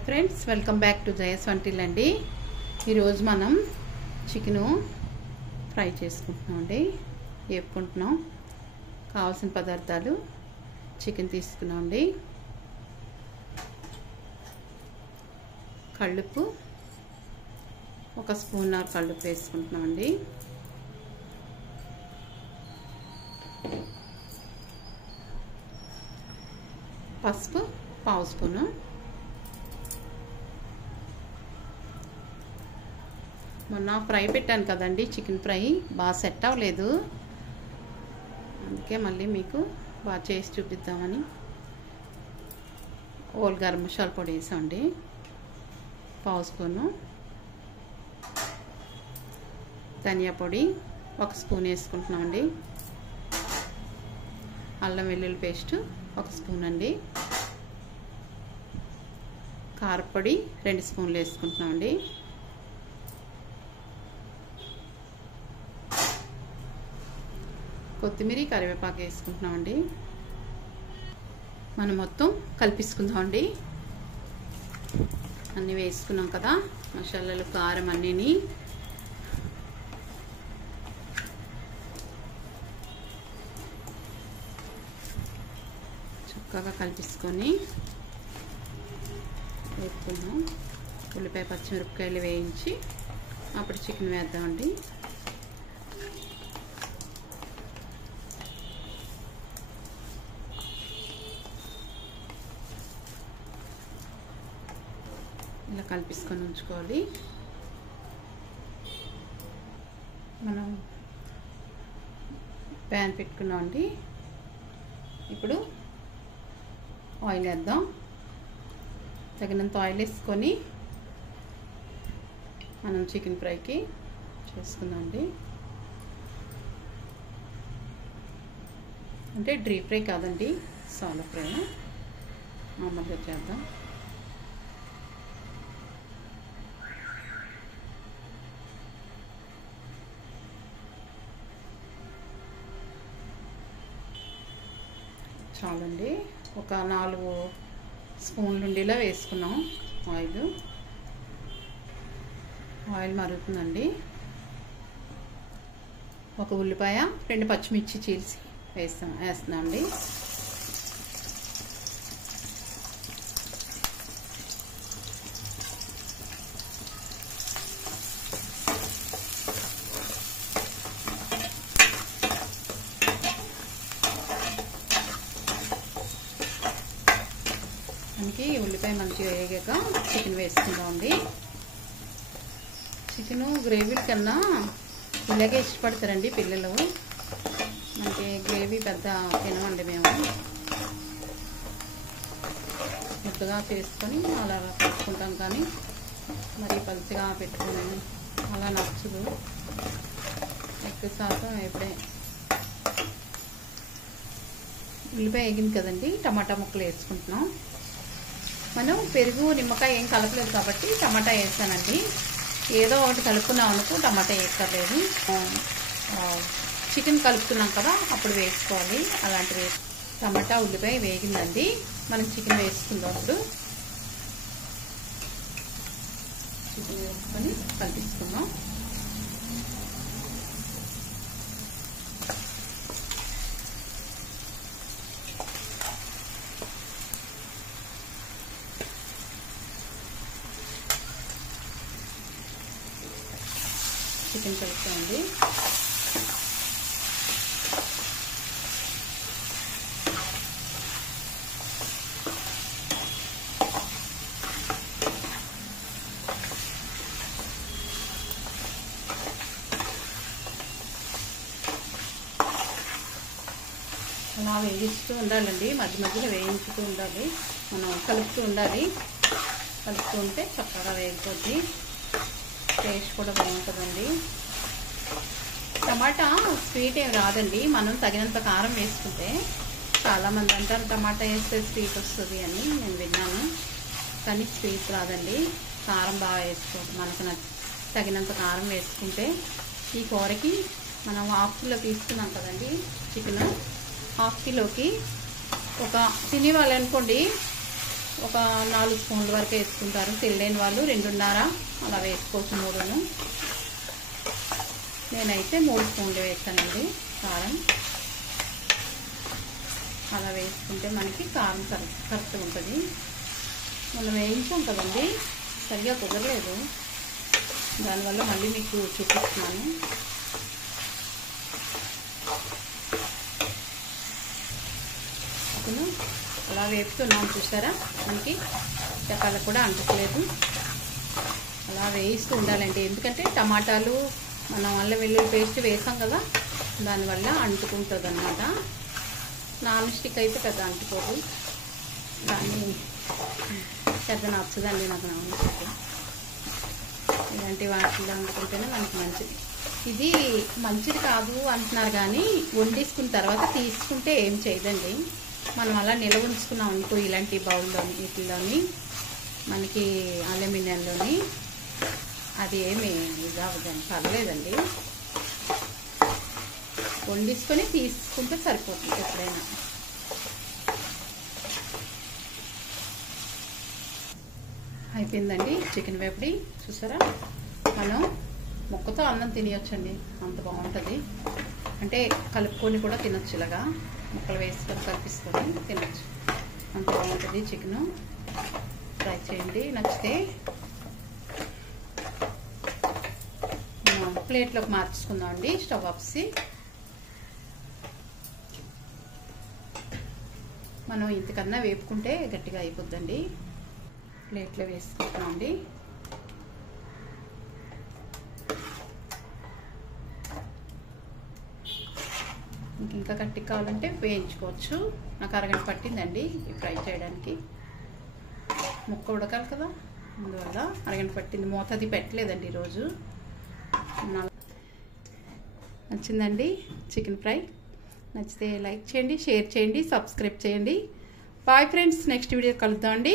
Hi friends, welcome back to జయస్ వంటిల్ అండి. ఈరోజు మనం చికెను ఫ్రై చేసుకుంటున్నాం అండి, వేపుకుంటున్నాం. కావాల్సిన పదార్థాలు: చికెన్ తీసుకున్నాం అండి, కళ్ళుప్పు, 1 స్పూన్ కళ్ళుప్పు వేసుకుంటున్నాం అండి, పసుపు 1/2 స్పూను, మొన్న ఫ్రై పెట్టాను కదండి, చికెన్ ఫ్రై బాగా సెట్ అవ్వలేదు, అందుకే మళ్ళీ మీకు బాగా చేసి చూపిద్దామని ఓల్ గరం మసాలా పొడి వేసామండి, 1/2 స్పూను, ధనియా పొడి 1 స్పూన్ వేసుకుంటున్నామండి, అల్లం వెల్లుల్లి పేస్ట్ 1 స్పూన్ అండి, కారపొడి 2 స్పూన్లు వేసుకుంటున్నామండి, కొత్తిమీర కరివేపాకు వేసుకుంటున్నామండి. మనం మొత్తం కలిపేసుకుందామండి. అన్నీ వేసుకున్నాం కదా, మసాలాలు, కారం అన్నీని చక్కగా కలిపేసుకొని వేసుకున్నాం. ఉల్లిపాయ పచ్చిమిరపకాయలు వేయించి అప్పుడు చికెన్ వేద్దామండి. ఇలా కలిపేసుకొని ఉంచుకోవాలి. మనం ప్యాన్ పెట్టుకున్నామండి, ఇప్పుడు ఆయిల్ వేద్దాం. తగినంత ఆయిల్ వేసుకొని మనం చికెన్ ఫ్రైకి చేసుకుందామండి. అంటే డీప్ ఫ్రై కాదండి, సాలో ఫ్రై మామూలుగా చేద్దాం. చాలండి, ఒక 4 స్పూన్లు ఉండేలా వేసుకున్నాం ఆయిల్ మరుగుతుందండి. 1 ఉల్లిపాయ, 2 పచ్చిమిర్చి చీల్చి వేస్తున్నామండి. మనకి ఉల్లిపాయ మంచిగా వేగాక చికెన్ వేసుకుందామండి. చికెను గ్రేవీల కన్నా ఇలాగే ఇష్టపడతారండి పిల్లలు. మనకి గ్రేవీ పెద్ద తినమండి మేము, ముద్దగా చేసుకొని అలా పెట్టుకుంటాం, కానీ మరి పలుచగా పెట్టుకుని అలా నచ్చదు. ఎక్కువ శాతం ఎప్పుడే ఉల్లిపాయ వేగింది కదండి, టమాటా ముక్కలు వేసుకుంటున్నాం. మనం పెరుగు, నిమ్మకాయ ఏం కలపలేదు కాబట్టి టమాటా వేసానండి. ఏదో ఒకటి కలుపుకున్నాం అనుకో టమాటా వేయక్కర్లేదు. చికెన్ కలుపుతున్నాం కదా అప్పుడు వేసుకోవాలి. అలాంటివి టమాటా, ఉల్లిపాయ వేగిందండి, మనం చికెన్ వేసుకుందాం. అప్పుడు చికెన్ వేసుకొని కలిపిస్తున్నాం. చికెన్ కలుపుతామండి. అలా వేయిస్తూ ఉండాలండి, మధ్య మధ్యలో వేయించుతూ ఉండాలి, మనం కలుపుతూ ఉండాలి. కలుపుతూ ఉంటే చక్కగా వేగిపోద్ది, టేస్ట్ కూడా బాగుంటుందండి. టమాటా స్వీట్ ఏమి రాదండి, మనం తగినంత కారం వేసుకుంటే. చాలామంది అంటారు టమాటా వేస్తే స్వీట్ వస్తుంది అని, నేను విన్నాను, కానీ స్వీట్ రాదండి. కారం బాగా వేసుకోవాలి, మనకు తగినంత కారం వేసుకుంటే. ఈ కూరకి మనం 1/2 కిలో తీసుకున్నాం కదండి చికెన్, 1/2 కిలోకి ఒక తినేవాళ్ళు అనుకోండి ఒక 4 స్పూన్ల వరకు వేసుకుంటారు. తెలియని వాళ్ళు 2.5 అలా వేసుకోవచ్చు. 3ను నేనైతే 3 స్పూన్లు వేస్తానండి కారం. అలా వేసుకుంటే మనకి కారం కరెక్ట్గా ఉంటుంది. మనం వేయించాం కదండి, సరిగ్గా కుదరలేదు, దానివల్ల మళ్ళీ మీకు చూపిస్తున్నాను. అప్పుడు అలా వేపుతున్నాం చూసారా, మనకి చక్కెర కూడా అంటట్లేదు. అలా వేయిస్తూ ఉండాలండి, ఎందుకంటే టమాటాలు మనం అల్లం వెల్లుల్లి పేస్ట్ వేసాం కదా, దానివల్ల అంటుకుంటుంది అన్నమాట. నాన్ స్టిక్ అయితే పెద్ద అంటుకోదు, కానీ పెద్ద నచ్చదండి నాకు నాన్ స్టిక్. ఇలాంటి వాటిలో అంటుకుంటేనే మనకి మంచిది. ఇది మంచిది కాదు అంటున్నారు, కానీ వండేసుకున్న తర్వాత తీసుకుంటే ఏం చేయదండి. మనం అలా నిల్వ ఉంచుకున్నాం అనుకో, ఇలాంటి బౌల్లోని వీటిలోని మనకి అల్యూమినియంలోని, అది ఏమి ఇది అవ్వదండి, పర్లేదండి. వండేసుకొని తీసుకుంటే సరిపోతుంది ఎప్పుడైనా. అయిపోయిందండి చికెన్ వేపుడి, చూసారా. మనం ముక్కతో అన్నం తినవచ్చండి, అంత బాగుంటుంది. అంటే కలుపుకొని కూడా తినొచ్చు, ఇలాగా ముక్కలు వేసుకొని కలిపిసుకొని తినచ్చు, అంత బాగుంటుంది చికెను. ట్రై చేయండి, నచ్చితే ప్లేట్లోకి మార్చుకుందాం అండి. స్టవ్ ఆపేసి మనం ఇంతకన్నా వేపుకుంటే గట్టిగా అయిపోద్దండి. ప్లేట్లో వేసుకుంటామండి. ఇంకా గట్టి కావాలంటే వేయించుకోవచ్చు. నాకు అరగంట పట్టిందండి ఈ ఫ్రై చేయడానికి, ముక్క ఉడకాలి కదా, అందువల్ల అరగంట పట్టింది. మూతది పెట్టలేదండి ఈరోజు. నచ్చిందండి చికెన్ ఫ్రై. నచ్చితే లైక్ చేయండి, షేర్ చేయండి, సబ్స్క్రైబ్ చేయండి. బాయ్ ఫ్రెండ్స్, నెక్స్ట్ వీడియో కలుద్దాం అండి.